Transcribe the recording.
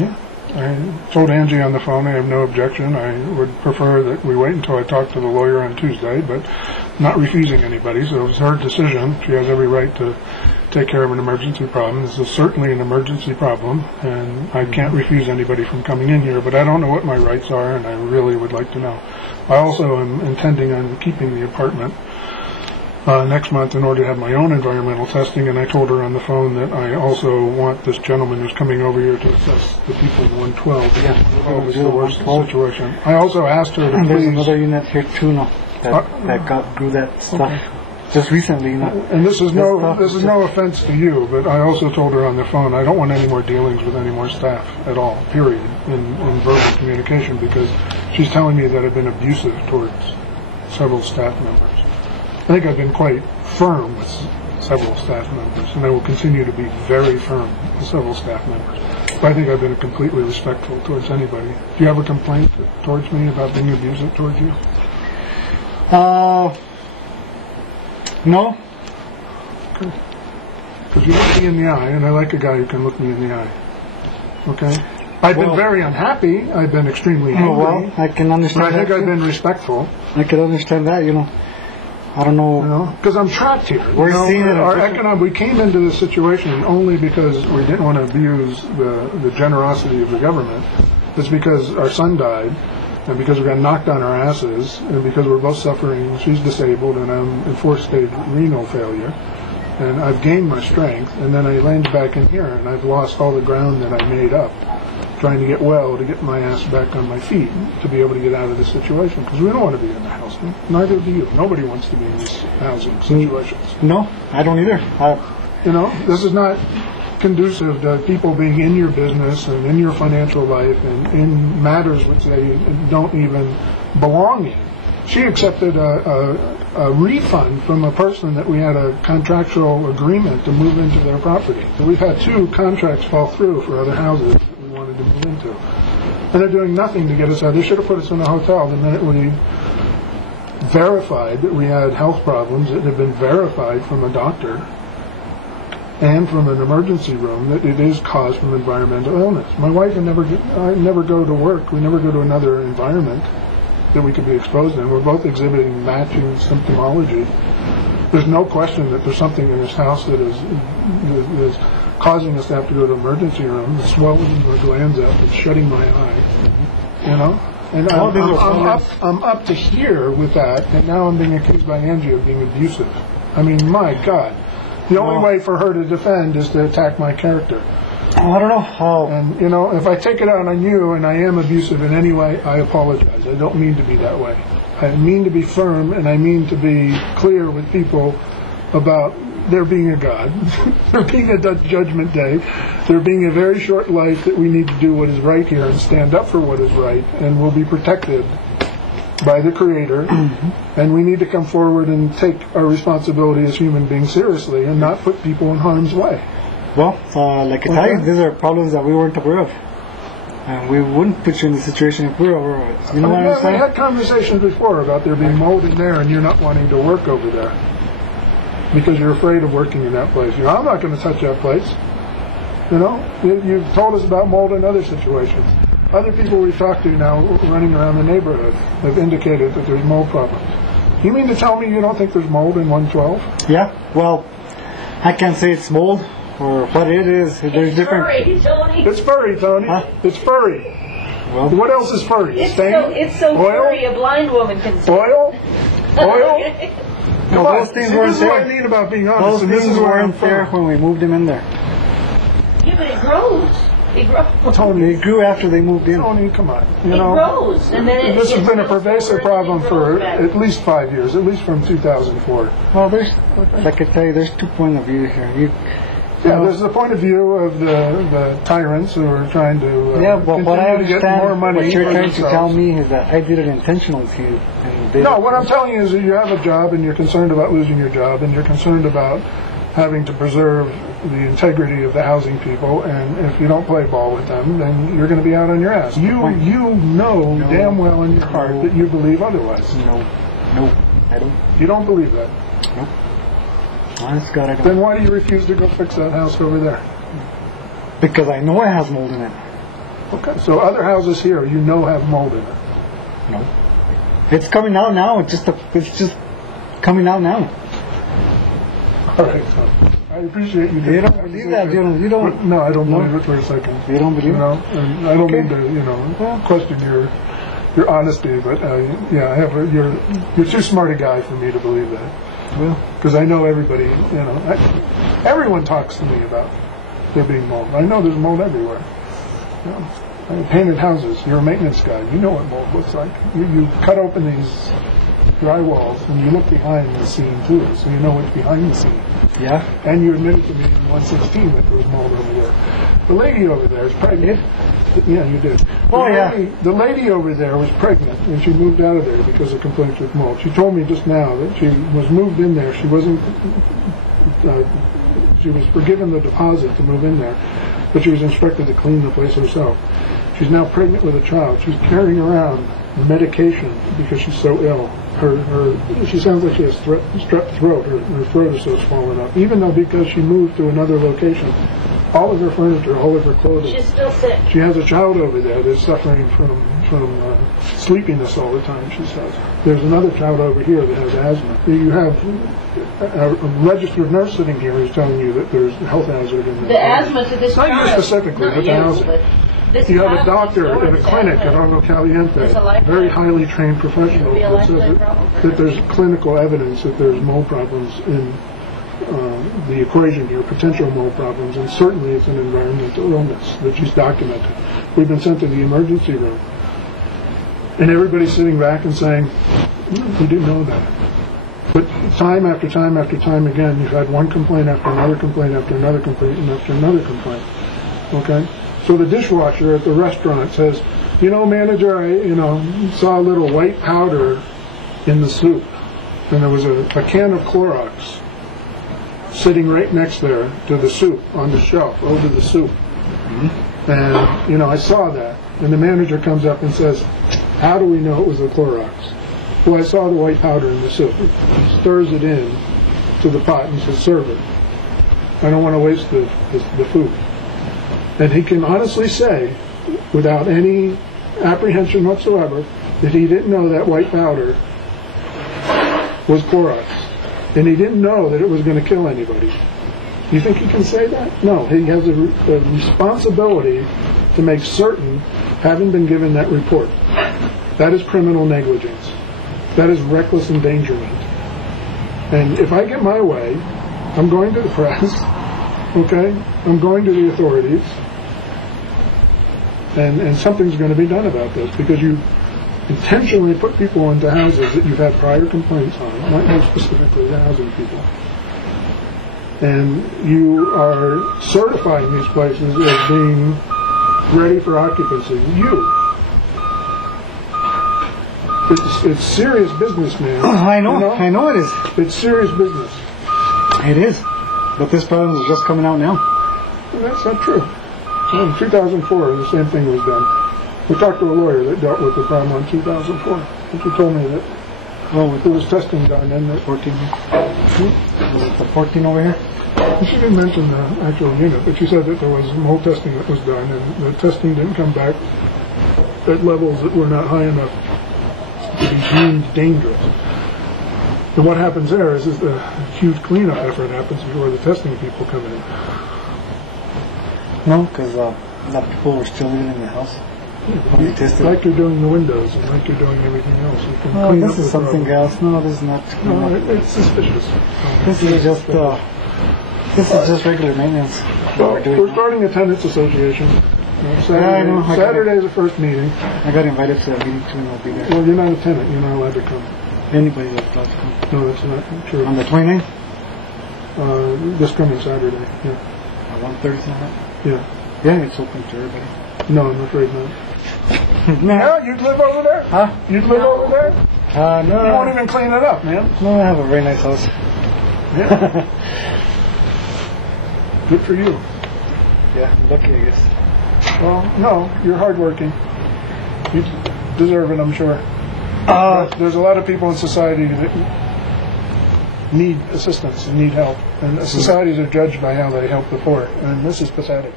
I told Angie on the phone I have no objection. I would prefer that we wait until I talk to the lawyer on Tuesday, but not refusing anybody, so it's her decision. She has every right to take care of an emergency problem. This is certainly an emergency problem, and I can't refuse anybody from coming in here, but I don't know what my rights are, and I really would like to know. I also am intending on keeping the apartment next month in order to have my own environmental testing, and I told her on the phone that I also want this gentleman who's coming over here to assess the people in 112. Yeah, it's the worst situation. I also asked her to please... There's another unit here too now that got through that stuff. Okay. Just recently, And this is no offense to you, but I also told her on the phone I don't want any more dealings with any more staff at all, period, in verbal communication, because she's telling me that I've been abusive towards several staff members. I think I've been quite firm with several staff members, and I will continue to be very firm with several staff members. But I think I've been completely respectful towards anybody. Do you have a complaint towards me about being abusive towards you? No. Okay. Because you look me in the eye, and I like a guy who can look me in the eye. Okay? I've been very unhappy. I've been extremely angry. Well, I can understand that. But I think I've been respectful. I can understand that, I don't know. Because I'm trapped here. We came into this situation only because we didn't want to abuse the generosity of the government. It's because our son died, and because we got knocked on our asses, and because we're both suffering. She's disabled, and I'm in 4th-stage renal failure. And I've gained my strength, and then I landed back in here, and I've lost all the ground that I made up, trying to get well, to get my ass back on my feet, to be able to get out of this situation. Because we don't want to be in the housing. Neither do you. Nobody wants to be in these housing situations. No, I don't either. This is not conducive to people being in your business and in your financial life and in matters which they don't even belong in. She accepted a refund from a person that we had a contractual agreement to move into their property. So we've had 2 contracts fall through for other houses that we wanted to move into. And they're doing nothing to get us out. They should have put us in a hotel the minute we verified that we had health problems that had been verified from a doctor and from an emergency room that it is caused from environmental illness. My wife and I never go to work. We never go to another environment that we could be exposed in. We're both exhibiting matching symptomology. There's no question that there's something in this house that is causing us to have to go to the emergency room. The swelling my glands out, it's shutting my eye. And I'm up to here with that, and now I'm being accused by Angie of being abusive. I mean, my God. The only way for her to defend is to attack my character. I don't know how. And, if I take it out on you and I am abusive in any way, I apologize. I don't mean to be that way. I mean to be firm, and I mean to be clear with people about there being a God, there being a Judgment Day, there being a very short life that we need to do what is right here and stand up for what is right, and we'll be protected by the Creator, and we need to come forward and take our responsibility as human beings seriously and not put people in harm's way. Well, like I tell you, these are problems that we weren't aware of. And we wouldn't put you in the situation if we were aware of it. You know what I'm saying? We had conversations before about there being mold in there and you're not wanting to work over there because you're afraid of working in that place. I'm not going to touch that place. You've told us about mold in other situations. Other people we've talked to now running around the neighborhood have indicated that there's mold problems. You mean to tell me you don't think there's mold in 112? Yeah, well, I can't say it's mold or what it is. There's different. Furry, Tony. It's furry, Tony. Huh? It's furry. Well, what else is furry? It's so furry a blind woman can see. Oil? No, those things weren't there. This is what I mean about being honest. Those things weren't there when we moved them in there. Yeah, but it grows. It grows. Tony, they grew after they moved in. Tony, come on. It grows. And then this has been a pervasive problem for at least 5 years, at least from 2004. Well, like I tell you, there's 2 points of view here. There's the point of view of the tyrants who are trying to what I to get more money. What you're trying to tell me is that I did it intentionally to you. No, what I'm telling you is that you have a job and you're concerned about losing your job and you're concerned about having to preserve the integrity of the housing people, and if you don't play ball with them, then you're going to be out on your ass. You know damn well in your heart that you believe otherwise. No, I don't. You don't believe that? Nope. Honest God, I don't. Then why do you refuse to go fix that house over there? Because I know it has mold in it. Okay, so other houses here, you know, have mold in it. No. It's coming out now. It's just coming out now. All right, so I appreciate you. You don't believe that? You don't? No, I don't believe it for a second. You don't believe it? No, and I don't mean to, question your honesty, but yeah, I have. You're too smart a guy for me to believe that. Well, because I know everybody. Everyone talks to me about there being mold. I know there's mold everywhere. I painted houses. You're a maintenance guy. You know what mold looks like. You cut open these drywalls and you look behind the scene too, so you know what's behind the scene. yeah. And you admitted to me in 116 that there was mold over there. The lady over there is pregnant. Yeah, you did. The lady over there was pregnant and she moved out of there because of complaints with mold. She told me just now that she was moved in there. She wasn't. She was forgiven the deposit to move in there, but she was instructed to clean the place herself. She's now pregnant with a child. She's carrying around medication because she's so ill. She sounds like she has strep throat. Her throat is so swollen up. Even though because she moved to another location, all of her furniture, all of her clothing. She's still sick. She has a child over there that's suffering from sleepiness all the time, she says. There's another child over here that has asthma. You have a registered nurse sitting here who's telling you that there's a health hazard in the asthma to this child. Not you specifically, but the housing. You have a doctor at a clinic at Ojo Caliente, very highly trained professional, that says that there's clinical evidence that there's mold problems in the equation here, potential mold problems, and certainly it's an environmental illness that she's documented. We've been sent to the emergency room, and everybody's sitting back and saying, we didn't know that. But time after time after time again, you've had one complaint after another complaint after another complaint and after another complaint. Okay? So the dishwasher at the restaurant says, manager, I saw a little white powder in the soup. And there was a can of Clorox sitting right next there to the soup, on the shelf, over the soup. Mm-hmm. And, I saw that. And the manager comes up and says, how do we know it was the Clorox? Well, I saw the white powder in the soup. He stirs it in to the pot and says, serve it. I don't want to waste the food. And he can honestly say, without any apprehension whatsoever, that he didn't know that white powder was Clorox. And he didn't know that it was going to kill anybody. You think he can say that? No, he has a responsibility to make certain, having been given that report. That is criminal negligence. That is reckless endangerment. And if I get my way, I'm going to the press, okay? I'm going to the authorities, and something's going to be done about this, because you intentionally put people into houses that you've had prior complaints on, not specifically the housing people. And you are certifying these places as being ready for occupancy. It's serious business, man. I know it is. It's serious business. It is. But this problem is just coming out now. Well, that's not true. Well, in 2004, the same thing was done. We talked to a lawyer that dealt with the problem in 2004. And she told me that there was testing done in the 14. Was it the 14 over here? She didn't mention the actual unit, but she said that there was mold testing that was done, and the testing didn't come back at levels that were not high enough to be deemed dangerous. And what happens there is the huge cleanup effort happens before the testing people come in. No, because a lot of people were still living in the house. Like you're doing the windows and like you're doing everything else. You can clean this up is something else. No, this is not. No, it's suspicious. This is just regular maintenance. Well, we're starting a tenants association. Saturday's the first meeting. I got invited to that meeting too, and I'll be there. Well, you're not a tenant. You're not allowed to come. Anybody that's allowed to come. No, that's not true. On the 29th? This coming Saturday, yeah. At 1:30 tonight? Yeah. Yeah, it's open to everybody. No, I'm afraid not. Yeah, you'd live over there? Huh? You'd live over there? No. You won't even clean it up, man. No, I have a very nice house. Yeah. Good for you. Yeah, lucky, I guess. Well, no, you're hardworking. You deserve it, I'm sure. There's a lot of people in society that need assistance and need help. And societies are judged by how they help the poor. And this is pathetic.